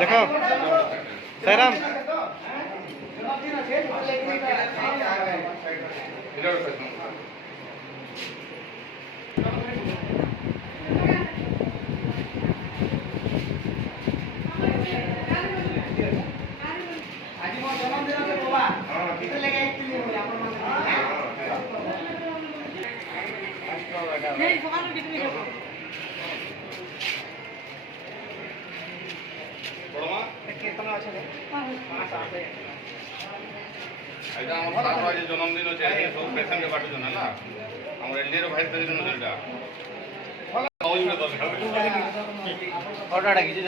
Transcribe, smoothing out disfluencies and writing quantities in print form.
देखो साईराम जन्मदिन अच्छे सब पेसेंट के बाटुन है आम एनडीए भाई जन्मदिन फोटोटा खींची